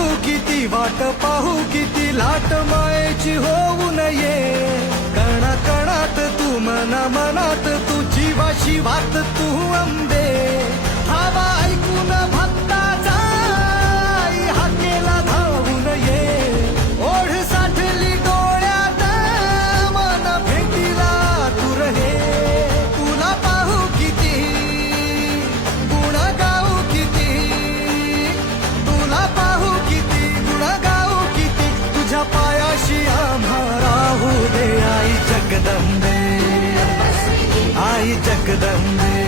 आणू किती वाट पाहू किती लाट मायेची होऊ नये कणा कणात तू मना मनात तू जीवाशी वात तू अंबे धावा ऐकून भक्ताचा आई हाकेला धावून ये ओढ साठली डोळ्यात मन भेटीला तू रहे तुला पाहू किती गुण गाऊ किती तुला पाहू किती गुण गाऊ किती तुझ्या पायाशी आम्हा राहू दे आई जगदंबे आई जगदंबे